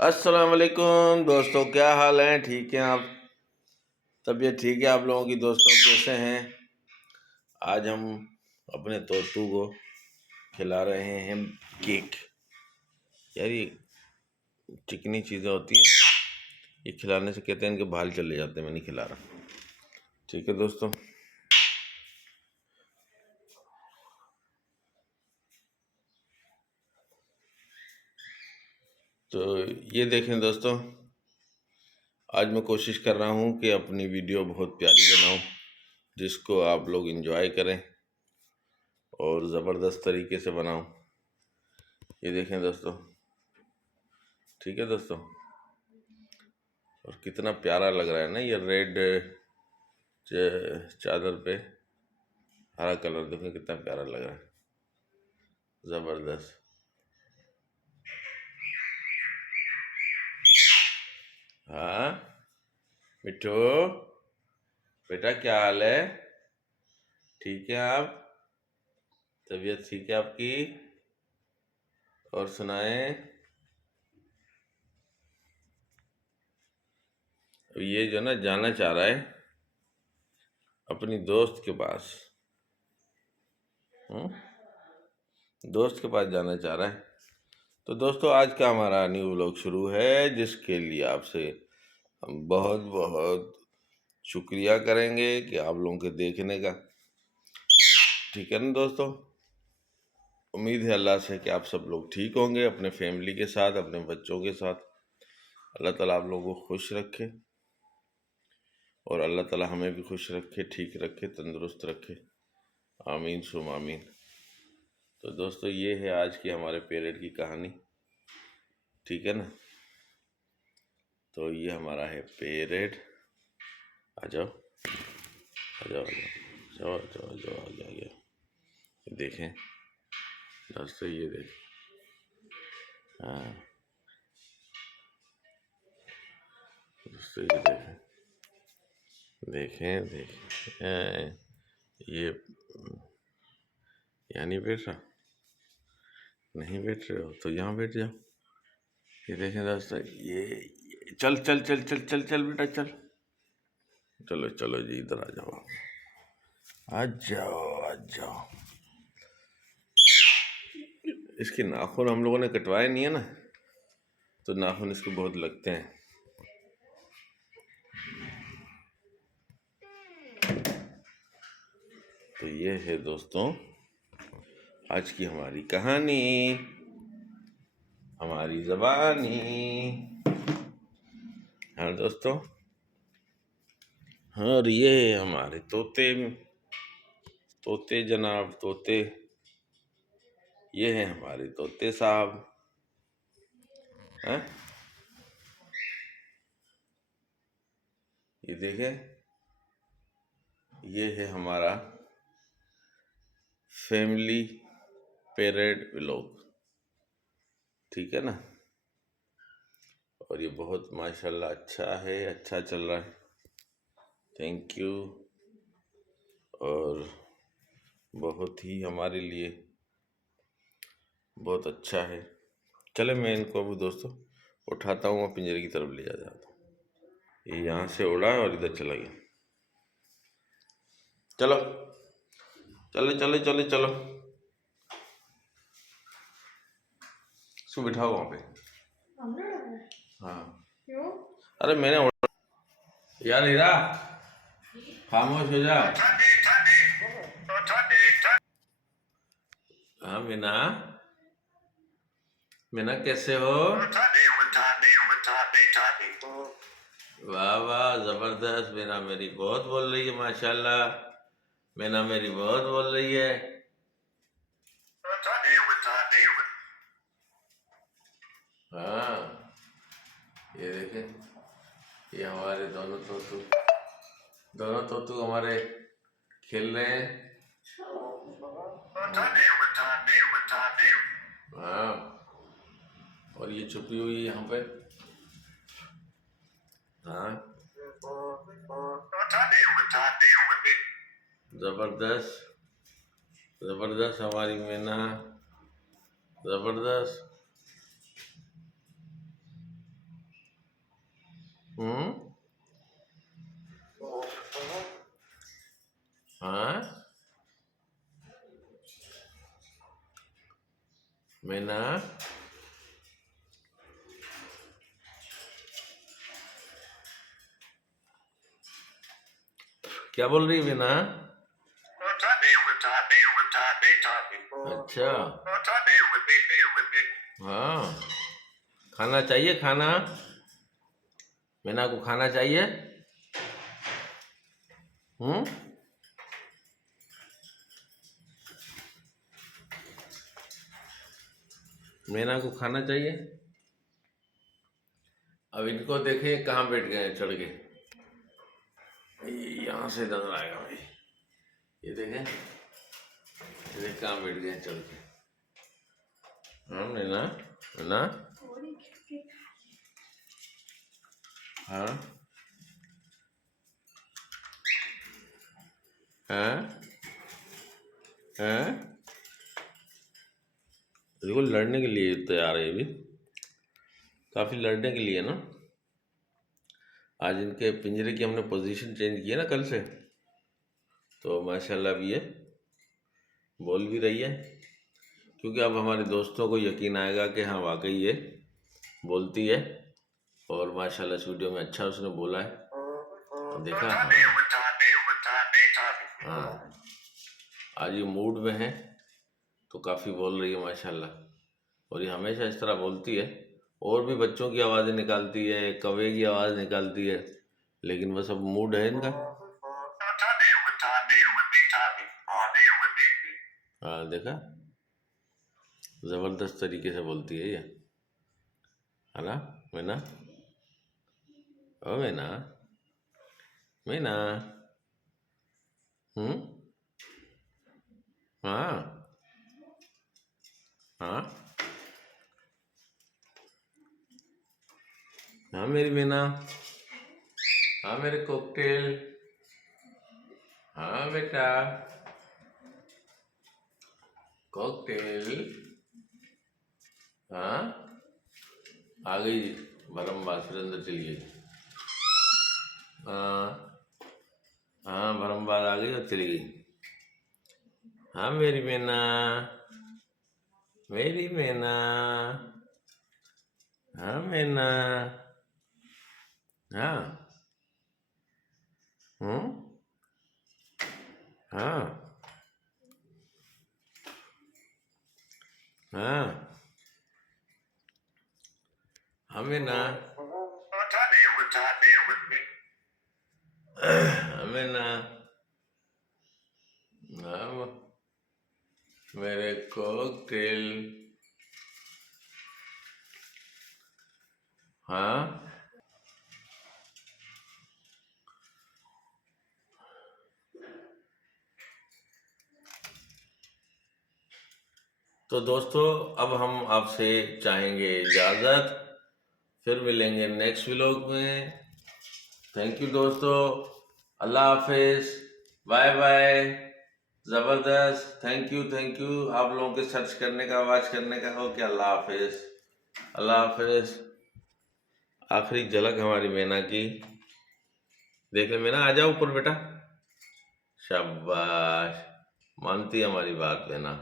अस्सलाम वालेकुम दोस्तों, क्या हाल है? ठीक हैं आप? तबीयत ठीक है आप लोगों की? दोस्तों कैसे हैं? आज हम अपने तोतू को खिला रहे हैं केक। यार ये चिकनी चीज़ें होती हैं, ये खिलाने से कहते हैं इनके बाल चले जाते हैं। मैं नहीं खिला रहा, ठीक है दोस्तों। तो ये देखें दोस्तों, आज मैं कोशिश कर रहा हूँ कि अपनी वीडियो बहुत प्यारी बनाऊँ, जिसको आप लोग एंजॉय करें और ज़बरदस्त तरीके से बनाऊँ। ये देखें दोस्तों, ठीक है दोस्तों। और कितना प्यारा लग रहा है ना ये रेड चादर पे हरा कलर, देखें कितना प्यारा लग रहा है, ज़बरदस्त। हाँ मिठू बेटा, क्या हाल है? ठीक है आप? तबीयत ठीक है आपकी? और सुनाएं। ये जो ना जाना चाह रहा है अपनी दोस्त के पास, दोस्त के पास जाना चाह रहा है। तो दोस्तों आज का हमारा न्यू व्लॉग शुरू है, जिसके लिए आपसे हम बहुत बहुत शुक्रिया करेंगे कि आप लोगों के देखने का, ठीक है ना दोस्तों। उम्मीद है अल्लाह से कि आप सब लोग ठीक होंगे, अपने फैमिली के साथ, अपने बच्चों के साथ। अल्लाह ताला आप लोगों को खुश रखे और अल्लाह ताला हमें भी खुश रखे, ठीक रखे, तंदुरुस्त रखे। आमीन सुम आमीन। तो दोस्तों ये है आज की हमारे पेरेंट की कहानी, ठीक है ना। तो ये हमारा है पेरेंट। आ जाओ आ जाओ आ जाओ आ जाओ आ जाओ आ गया आ गया। देखें दोस्तों, ये देखें। हाँ दोस्तों ये देखें, देखें देखें। ये यहाँ नहीं बैठ रहा, नहीं बैठ रहे हो तो यहाँ बैठ जाओ। ये देखें दोस्तों, ये चल चल चल चल चल चल बेटा चल, चलो चलो जी इधर आ जाओ, आ जाओ आ जाओ। इसके नाखून हम लोगों ने कटवाए नहीं है ना, तो नाखून इसके बहुत लगते हैं। तो ये है दोस्तों आज की हमारी कहानी, हमारी ज़बानी। हाँ दोस्तों, हाँ। और ये हमारे तोते, तोते जनाब, तोते। ये है हमारे तोते साहब, हैं? ये देखें, ये है हमारा फैमिली पेरेड व्लॉग, ठीक है ना। और ये बहुत माशाल्लाह अच्छा है, अच्छा चल रहा है, थैंक यू। और बहुत ही हमारे लिए बहुत अच्छा है। चले मैं इनको अभी दोस्तों उठाता हूँ और पिंजरे की तरफ ले जाता हूँ। ये यहाँ से उड़ा और इधर चला गया। चलो चलो चलो चलो चलो, इसको बिठाओ वहाँ पे। हाँ क्यों? अरे मैंने यार हीरा खामोश हो जा। हाँ मीना, मीना कैसे हो? वाह वाह जबरदस्त। मीना मेरी बहुत बोल रही है माशाल्लाह, मीना मेरी बहुत बोल रही है। हाँ ये देखें, ये हमारे दोनों तोतू हमारे खेल रहे हैं। हाँ, और ये छुपी हुई है यहाँ पे। हाँ जबरदस्त, जबरदस्त हमारी मीना, जबरदस्त। हाँ मीना, क्या बोल रही है मीना? अच्छा, हाँ, खाना चाहिए खाना, मीना को खाना चाहिए। मीना को खाना चाहिए। अब इनको देखें कहाँ बैठ गए हैं चढ़ के, यहाँ से नजर आएगा भाई, ये देखें, ये कहाँ बैठ गए हैं चढ़ के। हाँ मीना, मीना, हाँ हाँ हाँ, देखो लड़ने के लिए तैयार है ये भी, काफ़ी लड़ने के लिए ना। आज इनके पिंजरे की हमने पोजीशन चेंज की है ना कल से, तो माशाल्लाह भी ये बोल भी रही है, क्योंकि अब हमारे दोस्तों को यकीन आएगा कि हाँ वाकई ये बोलती है, और माशाल्लाह इस वीडियो में अच्छा उसने बोला है, देखा। हाँ, आज ये मूड में है तो काफ़ी बोल रही है माशाल्लाह, और ये हमेशा इस तरह बोलती है, और भी बच्चों की आवाज़ें निकालती है, कौवे की आवाज़ निकालती है, लेकिन बस अब मूड है इनका। हाँ देखा, ज़बरदस्त तरीके से बोलती है ये, है ना मीना? ओ मीना, मीना, हाँ हाँ हाँ मेरी मीना, हाँ मेरे कॉकटेल, हाँ बेटा कॉकटेल, हाँ आ गई भरमबाज, फिर अंदर चली गई। हाँ हाँ, भरमबाज आ गई और चली गई। हाँ मेरी मीना, मेरी मीना, हाँ मीना, हाँ हाँ हाँ हाँ मीना, हाँ मीना, हाँ मेरे कॉकटेल, हाँ। तो दोस्तों अब हम आपसे चाहेंगे इजाज़त, फिर मिलेंगे नेक्स्ट व्लॉग में। थैंक यू दोस्तों, अल्लाह हाफिज़, बाय बाय, ज़बरदस्त, थैंक यू आप लोगों के सर्च करने का, आवाज़ करने का। ओके, अल्लाह हाफिज़, अल्लाह हाफिज़। आखिरी झलक हमारी मीना की, देख ले मीना, आ जाओ ऊपर बेटा, शाबाश, मानती है हमारी बात मीना।